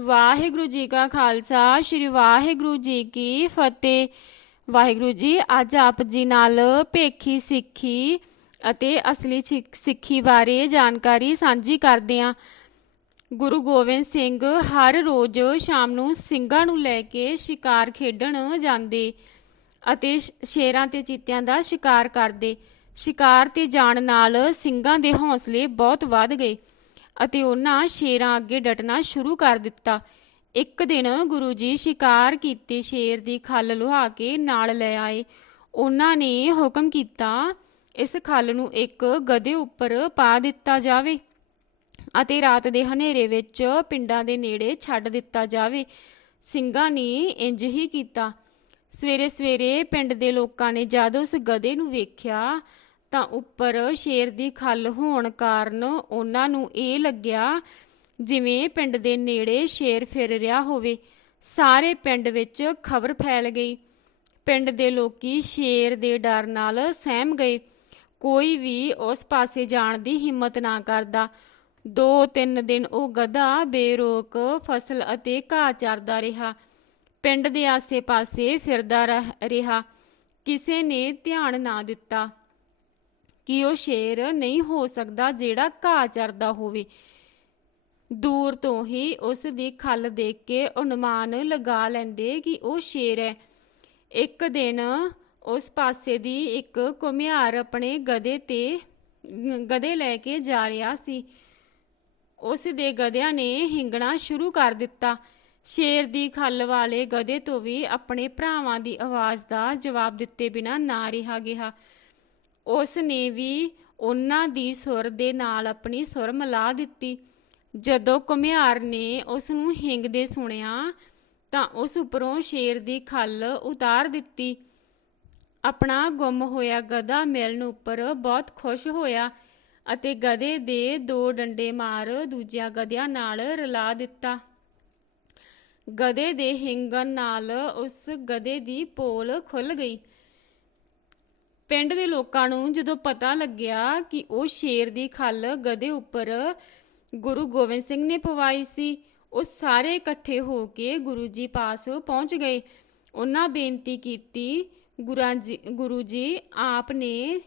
ਵਾਹਿਗੁਰੂ ਜੀ ਕਾ ਖਾਲਸਾ, ਸ੍ਰੀ ਵਾਹਿਗੁਰੂ ਜੀ ਕੀ ਫਤਿਹ। ਵਾਹਿਗੁਰੂ ਜੀ, ਅੱਜ ਆਪ ਜੀ ਨਾਲ ਭੇਖੀ ਸਿੱਖੀ ਅਤੇ ਅਸਲੀ ਸਿੱਖ- ਸਿੱਖੀ ਬਾਰੇ ਜਾਣਕਾਰੀ ਸਾਂਝੀ ਕਰਦੇ ਹਾਂ। ਗੁਰੂ ਗੋਬਿੰਦ ਸਿੰਘ ਹਰ ਰੋਜ਼ ਸ਼ਾਮ ਨੂੰ ਸਿੰਘਾਂ ਨੂੰ ਲੈ ਕੇ ਸ਼ਿਕਾਰ ਖੇਡਣ ਜਾਂਦੇ ਅਤੇ ਸ਼ੇਰਾਂ ਤੇ ਚੀਤਿਆਂ ਦਾ ਸ਼ਿਕਾਰ ਕਰਦੇ। ਸ਼ਿਕਾਰ ਤੇ ਜਾਣ ਨਾਲ ਸਿੰਘਾਂ ਦੇ ਹੌਸਲੇ ਬਹੁਤ ਵੱਧ ਗਏ। ਅਤੇ ਉਹਨਾਂ ਸ਼ੇਰਾਂ ਅੱਗੇ ਡਟਣਾ ਸ਼ੁਰੂ ਕਰ ਦਿੱਤਾ। ਇੱਕ ਦਿਨ ਗੁਰੂ ਜੀ ਸ਼ਿਕਾਰ ਕੀਤੇ ਸ਼ੇਰ ਦੀ ਖੱਲ ਲੁਹਾ ਕੇ ਨਾਲ ਲੈ ਆਏ। ਉਹਨਾਂ ਨੇ ਹੁਕਮ ਕੀਤਾ, ਇਸ ਖੱਲ ਨੂੰ ਇੱਕ ਗਧੇ ਉੱਪਰ ਪਾ ਦਿੱਤਾ ਜਾਵੇ ਅਤੇ ਰਾਤ ਦੇ ਹਨੇਰੇ ਵਿੱਚ ਪਿੰਡਾਂ ਦੇ ਨੇੜੇ ਛੱਡ ਦਿੱਤਾ ਜਾਵੇ। ਸਿੰਘਾਂ ਨੇ ਇੰਜ ਹੀ ਕੀਤਾ। ਸਵੇਰੇ ਸਵੇਰੇ ਪਿੰਡ ਦੇ ਲੋਕਾਂ ਨੇ ਜਦ ਉਸ ਗਧੇ ਨੂੰ ਵੇਖਿਆ ਤਾਂ ਉੱਪਰ ਸ਼ੇਰ ਦੀ ਖੱਲ ਹੋਣ ਕਾਰਨ ਉਹਨਾਂ ਨੂੰ ਇਹ ਲੱਗਿਆ ਜਿਵੇਂ ਪਿੰਡ ਦੇ ਨੇੜੇ ਸ਼ੇਰ ਫਿਰ ਰਿਹਾ ਹੋਵੇ। ਸਾਰੇ ਪਿੰਡ ਵਿੱਚ ਖਬਰ ਫੈਲ ਗਈ। ਪਿੰਡ ਦੇ ਲੋਕੀ ਸ਼ੇਰ ਦੇ ਡਰ ਨਾਲ ਸਹਿਮ ਗਏ। ਕੋਈ ਵੀ ਉਸ ਪਾਸੇ ਜਾਣ ਦੀ ਹਿੰਮਤ ਨਾ ਕਰਦਾ। ਦੋ ਤਿੰਨ ਦਿਨ ਉਹ ਗਧਾ, ਬੇਰੋਕ, ਫਸਲ ਅਤੇ ਘਾਹ ਚਰਦਾ ਰਿਹਾ। ਪਿੰਡ ਦੇ ਆਸੇ-ਪਾਸੇ ਫਿਰਦਾ ਰਹ- ਰਿਹਾ। ਕਿਸੇ ਨੇ ਧਿਆਨ ਨਾ ਦਿੱਤਾ। ਕਿ ਉਹ ਸ਼ੇਰ ਨਹੀਂ ਹੋ ਸਕਦਾ ਜਿਹੜਾ ਘਾਹ ਚਰਦਾ ਹੋਵੇ। ਦੂਰ ਤੋਂ ਹੀ ਉਸ ਦੀ ਖੱਲ ਦੇਖ ਕੇ ਅਨੁਮਾਨ ਲਗਾ ਲੈਂਦੇ ਕਿ ਉਹ ਸ਼ੇਰ ਹੈ। ਇੱਕ ਦਿਨ ਉਸ ਪਾਸੇ ਦੀ ਇੱਕ ਘੁਮਿਆਰ ਆਪਣੇ ਗਧੇ ਤੇ, ਗਧੇ ਲੈ ਕੇ ਜਾ ਰਿਹਾ ਸੀ। ਉਸ ਦੇ ਗਧਿਆਂ ਨੇ ਹਿੰਗਣਾ ਸ਼ੁਰੂ ਕਰ ਦਿੱਤਾ। ਸ਼ੇਰ ਦੀ ਖੱਲ ਵਾਲੇ ਗਧੇ ਤੋਂ ਵੀ ਆਪਣੇ ਭਰਾਵਾਂ ਦੀ ਆਵਾਜ਼ ਦਾ ਜਵਾਬ ਦਿੱਤੇ ਬਿਨਾ ਨਾ ਰਿਹਾ ਗਿਆ। ਉਸ ਨੇ ਵੀ ਉਹਨਾਂ ਦੀ ਸੁਰ ਦੇ ਨਾਲ ਆਪਣੀ ਸੁਰ ਮਿਲਾ ਦਿੱਤੀ। ਜਦੋਂ ਘੁਮਿਆਰ ਨੇ ਉਸ ਨੂੰ ਹਿੰਗਦੇ ਸੁਣਿਆ ਤਾਂ ਉਸ ਉੱਪਰੋਂ ਸ਼ੇਰ ਦੀ ਖੱਲ ਉਤਾਰ ਦਿੱਤੀ। ਆਪਣਾ ਗੁੰਮ ਹੋਇਆ ਗਧਾ ਮਿਲਣ ਉੱਪਰ ਬਹੁਤ ਖੁਸ਼ ਹੋਇਆ ਅਤੇ ਗਧੇ ਦੇ ਦੋ ਡੰਡੇ ਮਾਰ ਦੂਜਿਆਂ ਗਧਿਆਂ ਨਾਲ ਰਲਾ ਦਿੱਤਾ। ਗਧੇ ਦੇ ਹਿੰਗਣ ਨਾਲ ਉਸ ਗਧੇ ਦੀ ਪੋਲ ਖੁੱਲ ਗਈ। ਪਿੰਡ ਦੇ ਲੋਕਾਂ ਨੂੰ ਜਦੋਂ ਪਤਾ ਲੱਗਿਆ ਕਿ ਉਹ ਸ਼ੇਰ ਦੀ ਖੱਲ ਗਧੇ ਉੱਪਰ ਗੁਰੂ ਗੋਬਿੰਦ ਸਿੰਘ ਨੇ ਪਵਾਈ ਸੀ, ਉਹ ਸਾਰੇ ਇਕੱਠੇ ਹੋ ਕੇ ਗੁਰੂ ਜੀ ਪਾਸ ਪਹੁੰਚ ਗਏ। ਉਹਨਾਂ ਬੇਨਤੀ ਕੀਤੀ, ਗੁਰਾਂ ਜੀ, ਗੁਰੂ ਜੀ, ਆਪ ਨੇ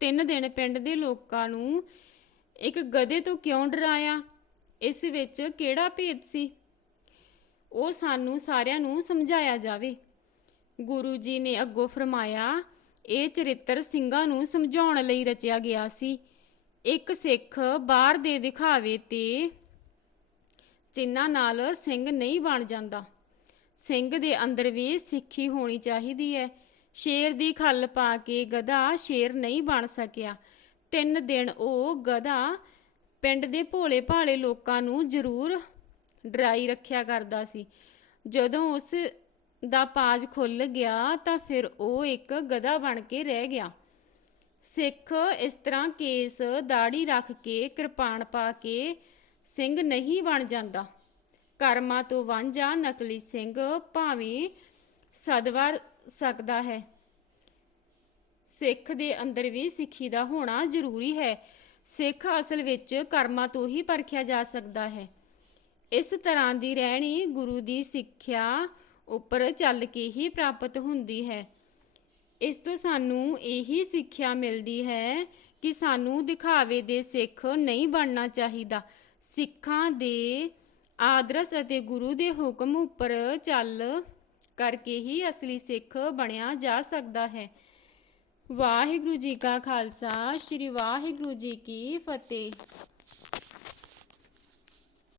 ਤਿੰਨ ਦਿਨ ਪਿੰਡ ਦੇ ਲੋਕਾਂ ਨੂੰ ਇੱਕ ਗਧੇ ਤੋਂ ਕਿਉਂ ਡਰਾਇਆ? ਇਸ ਵਿੱਚ ਕਿਹੜਾ ਭੇਦ ਸੀ? ਉਹ ਸਾਨੂੰ ਸਾਰਿਆਂ ਨੂੰ ਸਮਝਾਇਆ ਜਾਵੇ। ਗੁਰੂ ਜੀ ਨੇ ਅੱਗੋਂ ਫਰਮਾਇਆ ਇਹ ਚਰਿੱਤਰ ਸਿੰਘਾਂ ਨੂੰ ਸਮਝਾਉਣ ਲਈ ਰਚਿਆ ਗਿਆ ਸੀ। ਇੱਕ ਸਿੱਖ ਬਾਹਰ ਦੇ ਦਿਖਾਵੇ ਤੇ ਚਿੰਨਾਂ ਨਾਲ ਸਿੰਘ ਨਹੀਂ ਬਣ ਜਾਂਦਾ। ਸਿੰਘ ਦੇ ਅੰਦਰ ਵੀ ਸਿੱਖੀ ਹੋਣੀ ਚਾਹੀਦੀ ਹੈ। ਸ਼ੇਰ ਦੀ ਖੱਲ ਪਾ ਕੇ ਗਧਾ ਸ਼ੇਰ ਨਹੀਂ ਬਣ ਸਕਿਆ। ਤਿੰਨ ਦਿਨ ਉਹ ਗਧਾ ਪਿੰਡ ਦੇ ਭੋਲੇ ਭਾਲੇ ਲੋਕਾਂ ਨੂੰ ਜ਼ਰੂਰ ਡਰਾਈ ਰੱਖਿਆ ਕਰਦਾ ਸੀ। ਜਦੋਂ ਉਸ ਦਾ ਪਾਜ ਖੁੱਲ ਗਿਆ ਤਾਂ ਫਿਰ ਉਹ ਇੱਕ ਗਧਾ ਬਣ ਕੇ ਰਹਿ ਗਿਆ। ਸਿੱਖ ਇਸ ਤਰ੍ਹਾਂ ਕੇਸ ਦਾੜੀ ਰੱਖ ਕੇ ਕਿਰਪਾਨ ਪਾ ਕੇ ਸਿੰਘ ਨਹੀਂ ਬਣ ਜਾਂਦਾ। ਕਰਮਾਂ ਤੋਂ ਵਾਂਝਾ ਨਕਲੀ ਸਿੰਘ ਭਾਵੇਂ ਸਦਵਾ ਸਕਦਾ ਹੈ। ਸਿੱਖ ਦੇ ਅੰਦਰ ਵੀ ਸਿੱਖੀ ਦਾ ਹੋਣਾ ਜ਼ਰੂਰੀ ਹੈ। ਸਿੱਖ ਅਸਲ ਵਿੱਚ ਕਰਮਾਂ ਤੋਂ ਹੀ ਪਰਖਿਆ ਜਾ ਸਕਦਾ ਹੈ। ਇਸ ਤਰ੍ਹਾਂ ਦੀ ਰਹਿਣੀ ਗੁਰੂ ਦੀ ਸਿੱਖਿਆ ਉੱਪਰ ਚੱਲ ਕੇ ਹੀ ਪ੍ਰਾਪਤ ਹੁੰਦੀ ਹੈ। ਇਸ ਤੋਂ ਸਾਨੂੰ ਇਹੀ ਸਿੱਖਿਆ ਮਿਲਦੀ ਹੈ ਕਿ ਸਾਨੂੰ ਦਿਖਾਵੇ ਦੇ ਸਿੱਖ ਨਹੀਂ ਬਣਨਾ ਚਾਹੀਦਾ। ਸਿੱਖਾਂ ਦੇ ਆਦਰਸ਼ ਅਤੇ ਗੁਰੂ ਦੇ ਹੁਕਮ ਉੱਪਰ ਚੱਲ ਕਰਕੇ ਹੀ ਅਸਲੀ ਸਿੱਖ ਬਣਿਆ ਜਾ ਸਕਦਾ ਹੈ। ਵਾਹਿਗੁਰੂ ਜੀ ਕਾ ਖਾਲਸਾ, ਸ੍ਰੀ ਵਾਹਿਗੁਰੂ ਜੀ ਕੀ ਫਤਿਹ।